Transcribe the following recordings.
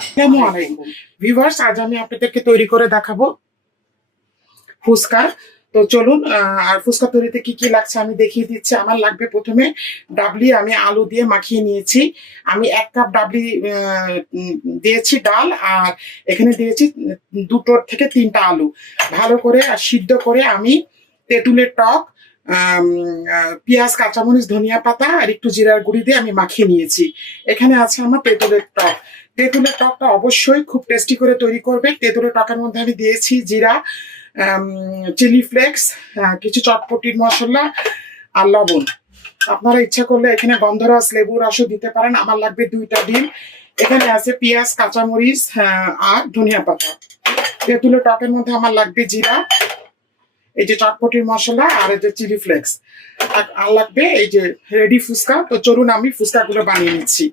আসসালামু আলাইকুম ভিউয়ার্স, আজ আমি আপনাদেরকে তৈরি করে দেখাবো ফুচকা। তো চলুন, আর ফুচকা তৈরিতে কি কি লাগছে আমি দেখিয়ে দিচ্ছি। আমার লাগবে প্রথমে ডাবলি, আমি আলু দিয়ে মাখিয়ে নিয়েছি। আমি 1 কাপ ডাবলি দিয়েছি ডাল, আর এখানে দিয়েছি 2 থেকে 3টা আলু। ভালো করে আর সিদ্ধ করে আমি তেঁতুলের টক, পেঁয়াজ, কাঁচামরিচ, ধনিয়া পাতা আর একটু জিরার গুঁড়ি দিয়ে আমি মাখিয়ে নিয়েছি। এখানে আছে আমার তেঁতুলের টক। তেঁতুলের টকটা অবশ্যই খুব টেস্টি করে তৈরি করবে। তেঁতুলের টকের মধ্যে আমি দিয়েছি জিরা, চিলি ফ্লেক্স, কিছু চটপটির মশলা আর লবণ। আপনারা ইচ্ছা করলে এখানে গন্ধরাস, লেবুর রসও দিতে পারেন। আমার লাগবে 2টা ডিম। এখানে আছে পেঁয়াজ, কাঁচামরিচ আর ধনিয়া পাতা। তেঁতুলের টকের মধ্যে আমার লাগবে জিরা, এই যে চটপটির মশলা আর এই যে চিলি ফ্লেক্স, আর লাগবে এই যে রেডি ফুচকা। তো চলুন আমি ফুচকাগুলো বানিয়ে নিচ্ছি।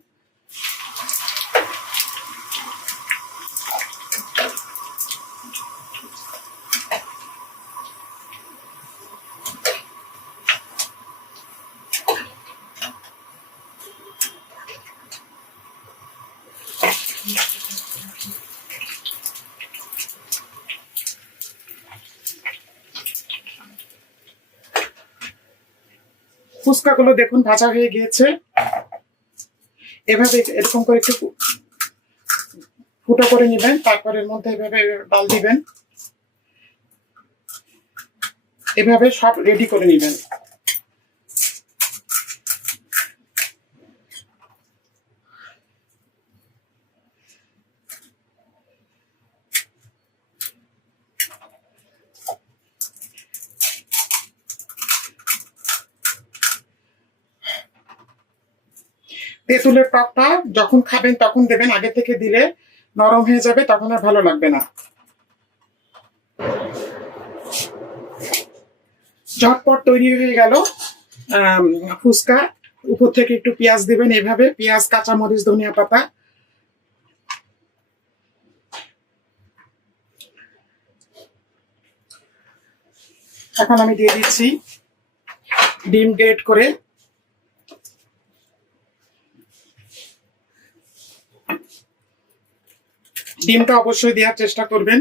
ফুচকাগুলো দেখুন ভাজা হয়ে গিয়েছে। এভাবে এরকম করে একটু ফুটো করে নেবেন, তারপর এর মধ্যে এভাবে ডাল দিবেন। এভাবে সব রেডি করে নেবেন। তেঁতুলের টকটা যখন খাবেন তখন দেবেন, আগে থেকে দিলে নরম হয়ে যাবে, তখন আর ভালো লাগবে না। ঝটপট তৈরি হয়ে গেল ফুচকা। উপর থেকে একটু পেঁয়াজ দিবেন, এভাবে পেঁয়াজ, কাঁচামরিচ, ধনিয়া পাতা। এখন আমি দিয়ে দিচ্ছি ডিম গ্রেট করে। ডিমটা অবশ্যই দেওয়ার চেষ্টা করবেন।